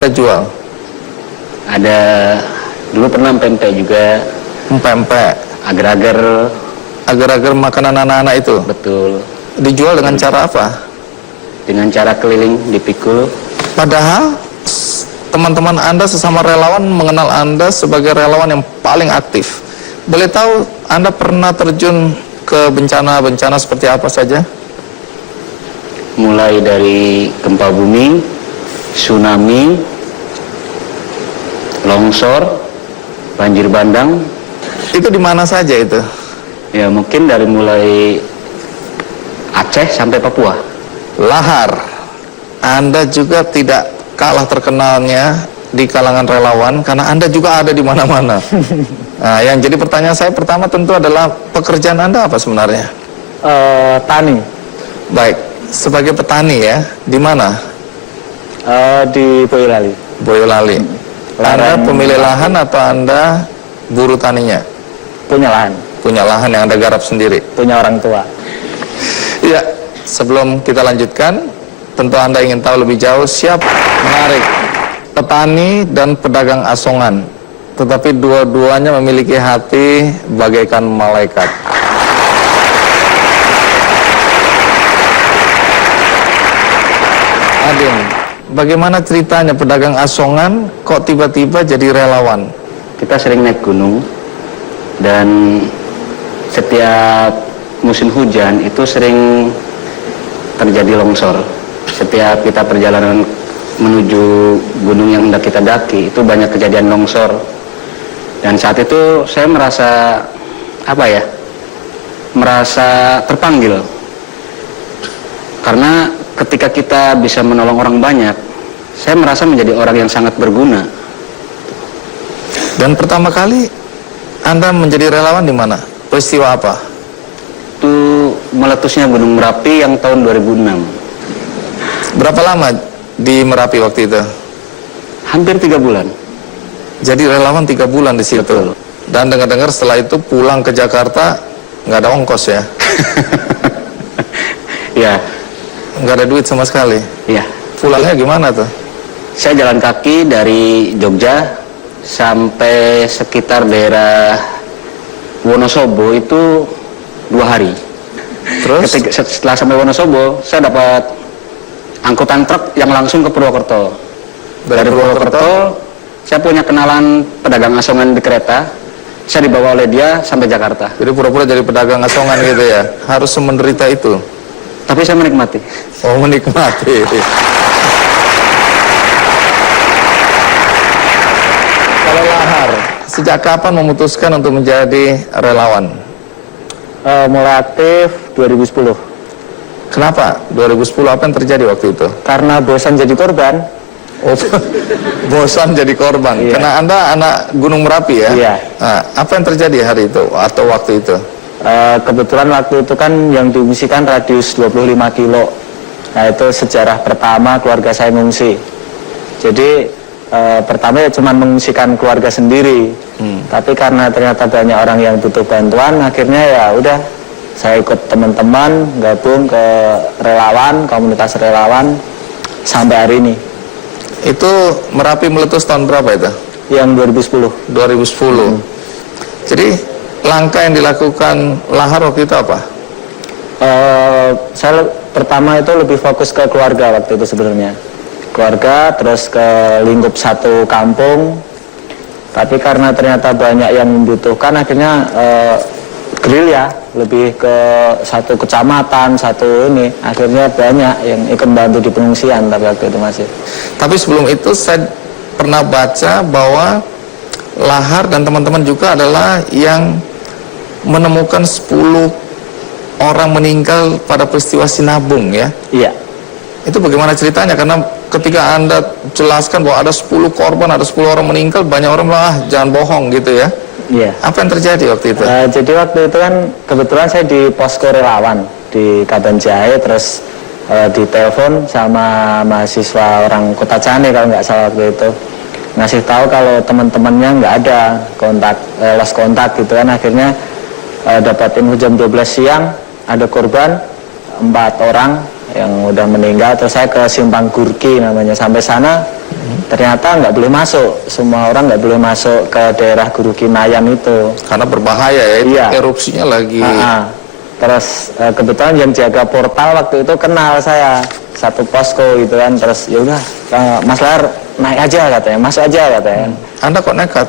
Kita jual? Ada, dulu pernah pempek juga. Pempek? Agar-agar makanan anak-anak itu? Betul. Dijual dengan cara apa? Dengan cara keliling, dipikul. Padahal teman-teman Anda sesama relawan mengenal Anda sebagai relawan yang paling aktif. Boleh tahu Anda pernah terjun ke bencana-bencana seperti apa saja? Mulai dari gempa bumi, tsunami, longsor, banjir bandang. Itu di mana saja itu? Ya mungkin dari mulai Aceh sampai Papua. Lahar, Anda juga tidak kalah terkenalnya di kalangan relawan karena Anda juga ada di mana-mana. Nah, yang jadi pertanyaan saya pertama tentu adalah pekerjaan Anda apa sebenarnya? Tani. Baik, sebagai petani ya, di mana? Di Boyolali. Boyolali. Anda pemilik lahan atau Anda buruh taninya? Punya lahan. Punya lahan yang Anda garap sendiri? Punya orang tua. Ya, sebelum kita lanjutkan, tentu Anda ingin tahu lebih jauh, siap, menarik, petani dan pedagang asongan. Tetapi dua-duanya memiliki hati bagaikan malaikat. Adin, bagaimana ceritanya pedagang asongan kok tiba-tiba jadi relawan? Kita sering naik gunung dan setiap musim hujan itu sering terjadi longsor. Setiap kita perjalanan menuju gunung yang hendak kita daki itu banyak kejadian longsor. Dan saat itu saya merasa merasa terpanggil. Karena ketika kita bisa menolong orang banyak, saya merasa menjadi orang yang sangat berguna. Dan pertama kali Anda menjadi relawan di mana? Peristiwa apa? Itu meletusnya Gunung Merapi yang tahun 2006. Berapa lama di Merapi waktu itu? Hampir 3 bulan. Jadi relawan 3 bulan di situ. Betul. Dan dengar-dengar setelah itu pulang ke Jakarta nggak ada ongkos ya? Ya. Nggak ada duit sama sekali? Ya. Pulangnya gimana tuh? Saya jalan kaki dari Jogja sampai sekitar daerah Wonosobo itu 2 hari. Terus? Setelah sampai Wonosobo, saya dapat angkutan truk yang langsung ke Purwokerto. Dari Purwokerto, saya punya kenalan pedagang asongan di kereta. Saya dibawa oleh dia sampai Jakarta. Jadi pura-pura jadi pedagang asongan gitu ya? Harus semenderita itu? Tapi saya menikmati. Oh, menikmati. Kalau Lahar, sejak kapan memutuskan untuk menjadi relawan? Mulai aktif 2010. Kenapa? 2010 apa yang terjadi waktu itu? Karena bosan jadi korban. Oh, bosan jadi korban. Iya. Karena Anda anak Gunung Merapi ya? Iya. Nah, apa yang terjadi hari itu atau waktu itu? Kebetulan waktu itu kan yang diungsikan radius 25 kilo. Nah, itu sejarah pertama keluarga saya mengungsi. Jadi pertama ya cuma mengungsikan keluarga sendiri. Tapi karena ternyata banyak orang yang butuh bantuan, akhirnya ya udah saya ikut teman-teman gabung ke relawan, komunitas relawan sampai hari ini. Itu Merapi meletus tahun berapa itu? Yang 2010. 2010. Jadi langkah yang dilakukan Lahar waktu itu apa? Saya pertama itu lebih fokus ke keluarga waktu itu sebenarnya. Keluarga, terus ke lingkup satu kampung. Tapi karena ternyata banyak yang membutuhkan, akhirnya gerilya lebih ke satu kecamatan, satu ini. Akhirnya banyak yang ikut bantu di pengungsian tapi waktu itu masih. Tapi sebelum itu saya pernah baca bahwa Lahar dan teman-teman juga adalah yang menemukan 10 orang meninggal pada peristiwa Sinabung ya? Iya. Itu bagaimana ceritanya? Karena ketika Anda jelaskan bahwa ada 10 korban, ada 10 orang meninggal, banyak orang bilang, jangan bohong gitu ya? Iya. Apa yang terjadi waktu itu? Jadi waktu itu kan kebetulan saya di posko relawan di Kaban Jahe, terus ditelepon sama mahasiswa orang Kota Cane kalau nggak salah waktu itu. Ngasih tahu kalau teman-temannya nggak ada kontak, lost kontak gitu kan. Akhirnya dapat info jam 12 siang ada korban 4 orang yang udah meninggal. Terus saya ke Simpang Gurki namanya, sampai sana Ternyata nggak boleh masuk, semua orang nggak boleh masuk ke daerah Guru Kinayan itu. Karena berbahaya ya, itu Iya. erupsinya lagi. Terus kebetulan yang jaga portal waktu itu kenal saya, satu posko gitu kan. Terus ya udah, Mas Lahar naik aja katanya, masuk aja katanya. Anda kok nekat?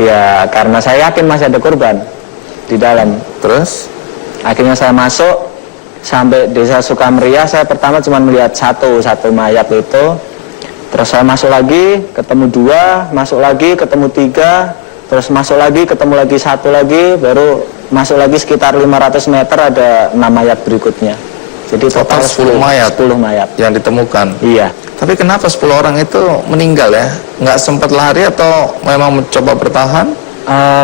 Ya karena saya yakin masih ada korban di dalam. Terus? Akhirnya saya masuk sampai desa Sukamria. Saya pertama cuma melihat satu mayat itu. Terus saya masuk lagi, ketemu 2, masuk lagi, ketemu 3, terus masuk lagi, ketemu lagi 1 lagi, baru masuk lagi sekitar 500 meter ada 6 mayat berikutnya. Jadi total 10 mayat 10 mayat yang ditemukan. Iya. Tapi kenapa 10 orang itu meninggal ya? Nggak sempat lari atau memang mencoba bertahan?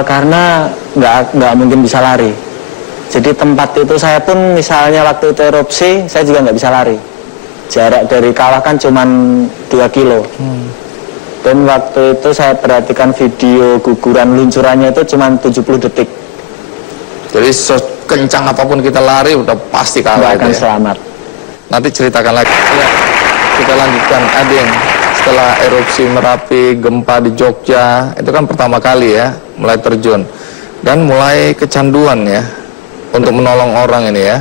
Karena nggak mungkin bisa lari. Jadi tempat itu saya pun misalnya waktu itu erupsi, saya juga nggak bisa lari. Jarak dari kawah kan cuma 2 kilo. Dan waktu itu saya perhatikan video guguran luncurannya itu cuma 70 detik. Jadi sekencang apapun kita lari udah pasti Nggak kalah akan itu ya. selamat. Nanti ceritakan lagi. Ya, kita lanjutkan. Ading, setelah erupsi Merapi, gempa di Jogja, itu kan pertama kali ya mulai terjun dan mulai kecanduan ya untuk menolong orang ini ya.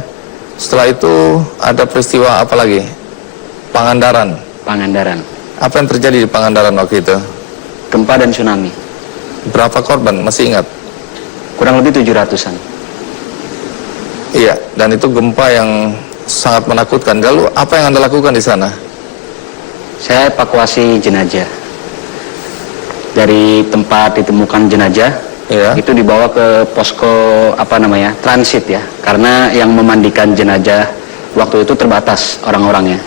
Setelah itu ada peristiwa apa lagi? Pangandaran. Pangandaran, Apa yang terjadi di Pangandaran waktu itu? gempa dan tsunami, Berapa korban? Masih ingat? kurang lebih 700-an. Iya, dan itu gempa yang sangat menakutkan. Lalu apa yang Anda lakukan di sana? Saya evakuasi jenazah dari tempat ditemukan jenazah. Iya. Itu dibawa ke posko transit ya, karena yang memandikan jenazah waktu itu terbatas orang-orangnya.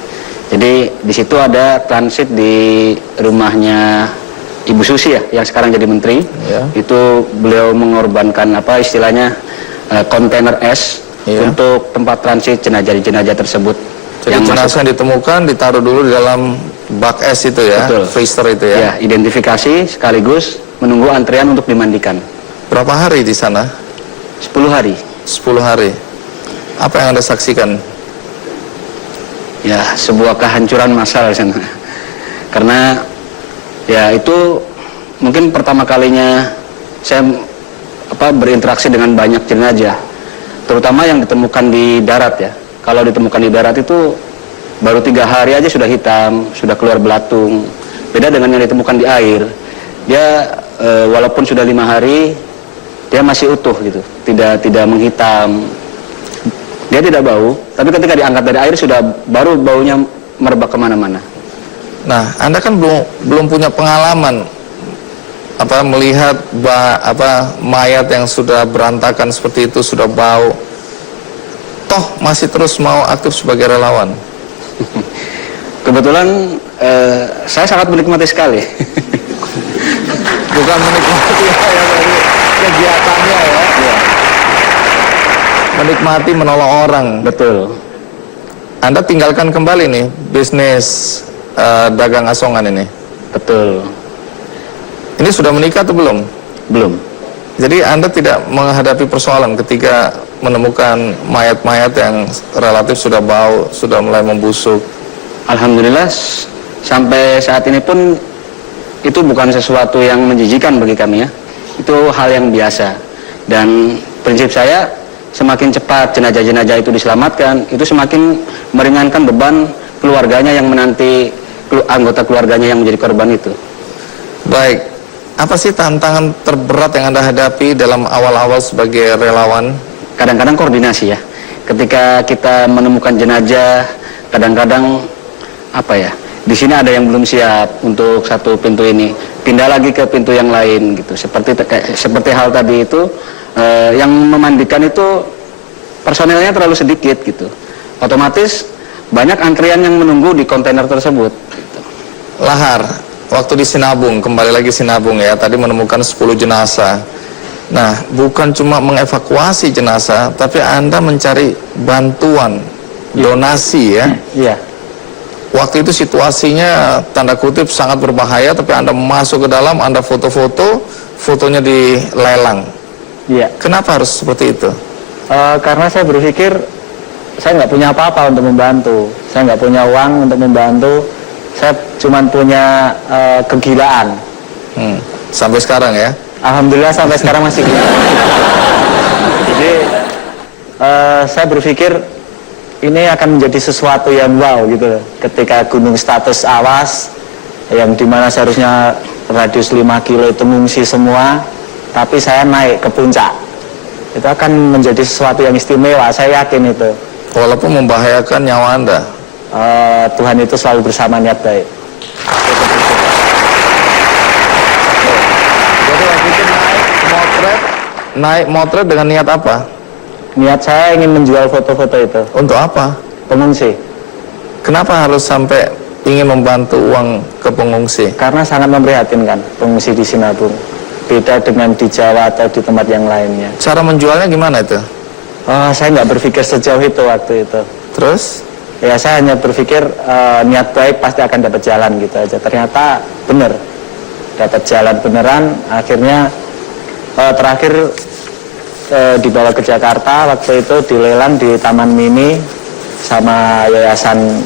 Jadi di situ ada transit di rumahnya Ibu Susi ya, yang sekarang jadi menteri. Iya. Itu beliau mengorbankan istilahnya kontainer es untuk tempat transit jenazah tersebut. Jadi jenazah yang ditemukan ditaruh dulu di dalam bak es itu ya, Betul. freezer itu ya. Ya, identifikasi sekaligus menunggu antrian untuk dimandikan. Berapa hari di sana? 10 hari. 10 hari. Apa yang Anda saksikan? Ya, sebuah kehancuran massal di sana. Karena ya itu mungkin pertama kalinya saya berinteraksi dengan banyak jenazah, terutama yang ditemukan di darat ya. Kalau ditemukan di darat itu baru 3 hari aja sudah hitam, sudah keluar belatung. Beda dengan yang ditemukan di air. Dia walaupun sudah 5 hari, dia masih utuh gitu, tidak menghitam. Dia tidak bau, tapi ketika diangkat dari air sudah baru baunya merebak kemana-mana. Nah, Anda kan belum punya pengalaman melihat mayat yang sudah berantakan seperti itu, sudah bau. Toh masih terus mau aktif sebagai relawan. Kebetulan saya sangat menikmati sekali. Bukan menikmati ya dari kegiatannya ya. Menikmati menolong orang. Betul. Anda tinggalkan kembali nih bisnis dagang asongan ini. Betul. Ini sudah menikah atau belum? Belum. Jadi Anda tidak menghadapi persoalan ketika menemukan mayat-mayat yang relatif sudah bau, sudah mulai membusuk. Alhamdulillah sampai saat ini pun itu bukan sesuatu yang menjijikan bagi kami ya. Itu hal yang biasa. Dan prinsip saya, semakin cepat jenazah-jenazah itu diselamatkan, itu semakin meringankan beban keluarganya yang menanti anggota keluarganya yang menjadi korban itu. Baik, apa sih tantangan terberat yang Anda hadapi dalam awal-awal sebagai relawan? Kadang-kadang koordinasi ya. Ketika kita menemukan jenazah, kadang-kadang di sini ada yang belum siap untuk satu pintu ini, pindah lagi ke pintu yang lain gitu. Seperti hal tadi itu, yang memandikan itu personelnya terlalu sedikit gitu. Otomatis banyak antrian yang menunggu di kontainer tersebut. Gitu. Lahar, waktu di Sinabung, kembali lagi Sinabung ya, tadi menemukan 10 jenazah. Nah, bukan cuma mengevakuasi jenazah, tapi Anda mencari bantuan, donasi ya. Iya. Waktu itu situasinya tanda kutip sangat berbahaya, tapi Anda masuk ke dalam, Anda foto-foto, fotonya dilelang. Iya. Kenapa harus seperti itu? Karena saya berpikir saya nggak punya apa-apa untuk membantu, saya nggak punya uang untuk membantu, Saya cuma punya kegilaan. Sampai sekarang ya? Alhamdulillah sampai sekarang masih gila. Jadi saya berpikir ini akan menjadi sesuatu yang wow gitu loh. Ketika gunung status awas, yang dimana seharusnya radius 5 kilo itu mengungsi semua, tapi saya naik ke puncak. Itu akan menjadi sesuatu yang istimewa, saya yakin itu. Walaupun membahayakan nyawa Anda. Tuhan itu selalu bersama niat baik. Jadi waktu itu naik motret dengan niat apa? Niat saya ingin menjual foto-foto itu. Untuk apa? Pengungsi. Kenapa harus sampai ingin membantu uang ke pengungsi? Karena sangat memprihatinkan pengungsi di Sinabung. Beda dengan di Jawa atau di tempat yang lainnya. Cara menjualnya gimana itu? Saya nggak berpikir sejauh itu waktu itu. Terus? Ya saya hanya berpikir niat baik pasti akan dapat jalan gitu aja. Ternyata bener, dapat jalan beneran. Akhirnya terakhir dibawa ke Jakarta, waktu itu dilelang di Taman Mini sama Yayasan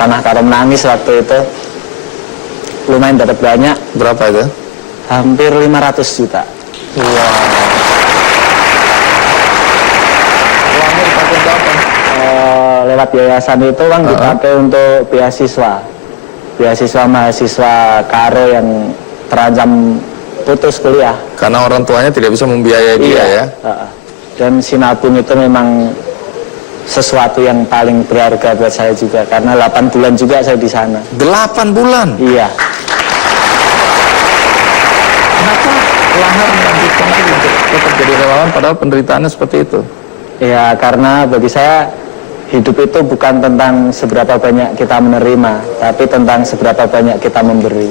Tanah Karo Menangis waktu itu. Lumayan dapat banyak. Berapa itu? Hampir 500 juta. Wow. Uangnya dipakai untuk apa? Lewat yayasan itu uang dipakai untuk beasiswa mahasiswa Karo yang terancam putus kuliah. Karena orang tuanya tidak bisa membiayai dia ya? Dan Sinabung itu memang sesuatu yang paling berharga buat saya juga, karena 8 bulan juga saya di sana. 8 bulan? Iya. Kenapa Lahar melanjutkan lagi untuk tetap jadi relawan padahal penderitaannya seperti itu? Ya karena bagi saya hidup itu bukan tentang seberapa banyak kita menerima, tapi tentang seberapa banyak kita memberi.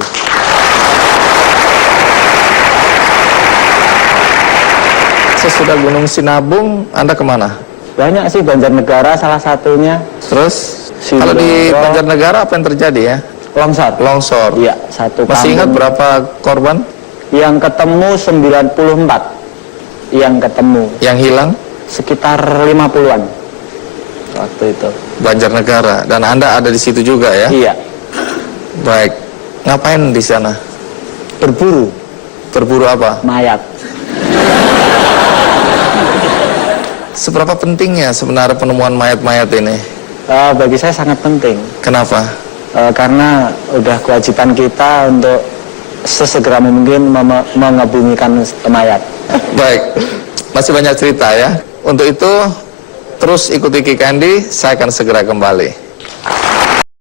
Sesudah Gunung Sinabung, Anda kemana? Banyak sih, Banjarnegara salah satunya. Terus, Sindoro. kalau di Banjarnegara apa yang terjadi ya? Longsor. Longsor. Iya, satu Masih ingat kampung. berapa korban? Yang ketemu 94. Yang ketemu Yang hilang? sekitar 50-an waktu itu. Banjarnegara. Dan Anda ada di situ juga ya? Iya. Baik. Ngapain di sana? Berburu Berburu apa? mayat. Seberapa pentingnya sebenarnya penemuan mayat-mayat ini? Bagi saya sangat penting. Kenapa? Karena udah kewajiban kita untuk sesegera mungkin mengebumikan mayat. Baik, masih banyak cerita ya. Untuk itu, terus ikuti Kik Andi, saya akan segera kembali.